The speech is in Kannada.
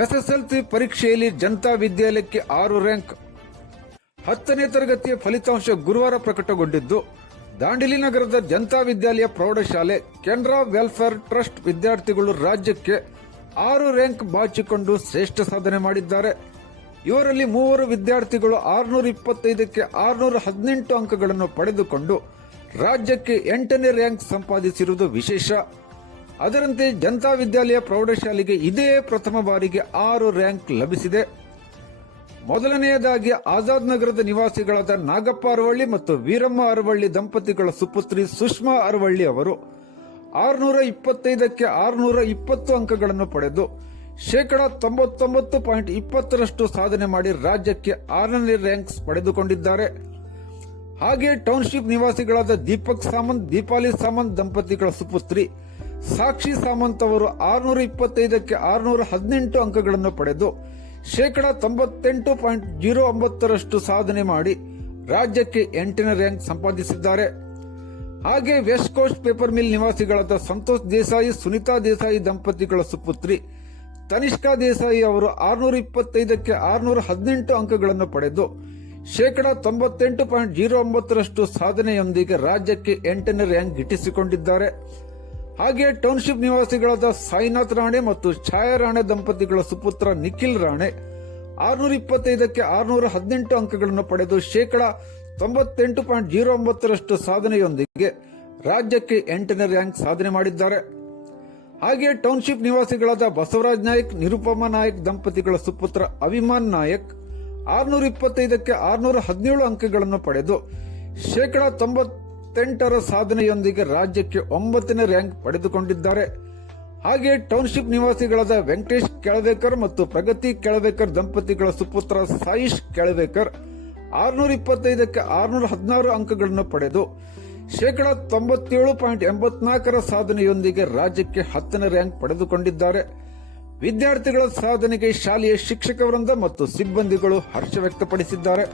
ಎಸ್ಎಸ್ಎಲ್ಸಿ ಪರೀಕ್ಷೆಯಲ್ಲಿ ಜನತಾ ವಿದ್ಯಾಲಯಕ್ಕೆ 6 ರ್ಯಾಂಕ್. 10ನೇ ತರಗತಿಯ ಫಲಿತಾಂಶ ಗುರುವಾರ ಪ್ರಕಟಗೊಂಡಿದ್ದು, ದಾಂಡೇಲಿ ನಗರದ ಜನತಾ ವಿದ್ಯಾಲಯ ಪ್ರೌಢಶಾಲೆ ಕೆನರಾ ವೆಲ್ಫೇರ್ ಟ್ರಸ್ಟ್ ವಿದ್ಯಾರ್ಥಿಗಳು ರಾಜ್ಯಕ್ಕೆ 6 ರ್ಯಾಂಕ್ ಬಾಚಿಕೊಂಡು ಶ್ರೇಷ್ಠ ಸಾಧನೆ ಮಾಡಿದ್ದಾರೆ. ಇವರಲ್ಲಿ 3 ವಿದ್ಯಾರ್ಥಿಗಳು 625ಕ್ಕೆ 618 ಅಂಕಗಳನ್ನು ಪಡೆದುಕೊಂಡು ರಾಜ್ಯಕ್ಕೆ 8ನೇ ರ್ಯಾಂಕ್ ಸಂಪಾದಿಸಿರುವುದು ವಿಶೇಷ. ಅದರಂತೆ ಜನತಾ ವಿದ್ಯಾಲಯ ಪ್ರೌಢಶಾಲೆಗೆ ಇದೇ ಪ್ರಥಮ ಬಾರಿಗೆ 6 ರ್ಯಾಂಕ್ ಲಭಿಸಿದೆ. ಮೊದಲನೆಯದಾಗಿ ಆಜಾದ್ ನಗರದ ನಿವಾಸಿಗಳಾದ ನಾಗಪ್ಪ ಅರವಳ್ಳಿ ಮತ್ತು ವೀರಮ್ಮ ಅರವಳ್ಳಿ ದಂಪತಿಗಳ ಸುಪುತ್ರಿ ಸುಷ್ಮಾ ಅರವಳ್ಳಿ ಅವರು 625ಕ್ಕೆ 620 ಅಂಕಗಳನ್ನು ಪಡೆದು ಶೇಕಡಾ 99.20% ಸಾಧನೆ ಮಾಡಿ ರಾಜ್ಯಕ್ಕೆ 6ನೇ ರ್ಯಾಂಕ್ ಪಡೆದುಕೊಂಡಿದ್ದಾರೆ. ಹಾಗೆ ಟೌನ್ಶಿಪ್ ನಿವಾಸಿಗಳಾದ ದೀಪಕ್ ಸಾಮಂತ್, ದೀಪಾಲಿ ಸಾಮಂತ್ ದಂಪತಿಗಳ ಸುಪುತ್ರಿ ಸಾಕ್ಷಿ ಸಾಮಂತ್ ಅವರು 625ಕ್ಕೆ 618 ಅಂಕಗಳನ್ನು ಪಡೆದು ಶೇಕಡಾ 98.09% ಸಾಧನೆ ಮಾಡಿ ರಾಜ್ಯಕ್ಕೆ 8ನೇ ರ್ಯಾಂಕ್ ಸಂಪಾದಿಸಿದ್ದಾರೆ. ಹಾಗೆ ವೆಸ್ಟ್ ಕೋಸ್ಟ್ ಪೇಪರ್ ಮಿಲ್ ನಿವಾಸಿಗಳಾದ ಸಂತೋಷ್ ದೇಸಾಯಿ, ಸುನಿತಾ ದೇಸಾಯಿ ದಂಪತಿಗಳ ಸುಪುತ್ರಿ ತನಿಷ್ಕಾ ದೇಸಾಯಿ ಅವರು 625ಕ್ಕೆ 618 ಅಂಕಗಳನ್ನು ಪಡೆದು ಶೇಕಡಾ 98.09% ಸಾಧನೆಯೊಂದಿಗೆ ರಾಜ್ಯಕ್ಕೆ 8ನೇ ರ್ಯಾಂಕ್ ಗಿಟ್ಟಿಸಿಕೊಂಡಿದ್ದಾರೆ. ಹಾಗೆ ಟೌನ್ಶಿಪ್ ನಿವಾಸಿಗಳಾದ ಸಾಯಿನಾಥ್ ರಾಣೆ ಮತ್ತು ಛಾಯಾ ರಾಣೆ ದಂಪತಿಗಳ ಸುಪುತ್ರ ನಿಖಿಲ್ ರಾಣೆ 625ಕ್ಕೆ 618 ಅಂಕಗಳನ್ನು ಪಡೆದು ಶೇಕಡಾ 98.09% ಸಾಧನೆಯೊಂದಿಗೆ ರಾಜ್ಯಕ್ಕೆ 8ನೇ ರ್ಯಾಂಕ್ ಸಾಧನೆ ಮಾಡಿದ್ದಾರೆ. ಹಾಗೆ ಟೌನ್ಶಿಪ್ ನಿವಾಸಿಗಳಾದ ಬಸವರಾಜ್ ನಾಯಕ್, ನಿರುಪಮಾ ನಾಯಕ್ ದಂಪತಿಗಳ ಸುಪುತ್ರ ಅಭಿಮಾನ್ ನಾಯಕ್ 625ಕ್ಕೆ 617 ಅಂಕಗಳನ್ನು ಪಡೆದು ಶೇಕಡಾ 98% ಸಾಧನೆಯೊಂದಿಗೆ ರಾಜ್ಯಕ್ಕೆ 9ನೇ ರ್ಯಾಂಕ್ ಪಡೆದುಕೊಂಡಿದ್ದಾರೆ. ಹಾಗೆ ಟೌನ್ಶಿಪ್ ನಿವಾಸಿಗಳಾದ ವೆಂಕಟೇಶ್ ಕೆಳವೇಕರ್ ಮತ್ತು ಪ್ರಗತಿ ಕೆಳವೇಕರ್ ದಂಪತಿಗಳ ಸುಪುತ್ರ ಸಾಯಿಶ್ ಕೆಳವೇಕರ್ 625ಕ್ಕೆ 616 ಅಂಕಗಳನ್ನು ಪಡೆದು ಶೇಕಡಾ 97.84% ಸಾಧನೆಯೊಂದಿಗೆ ರಾಜ್ಯಕ್ಕೆ 10ನೇ ರ್ಯಾಂಕ್ ಪಡೆದುಕೊಂಡಿದ್ದಾರೆ. ವಿದ್ಯಾರ್ಥಿಗಳ ಸಾಧನೆಗೆ ಶಾಲೆಯ ಶಿಕ್ಷಕ ವೃಂದ ಮತ್ತು ಸಿಬ್ಬಂದಿಗಳು ಹರ್ಷ ವ್ಯಕ್ತಪಡಿಸಿದ್ದಾರೆ.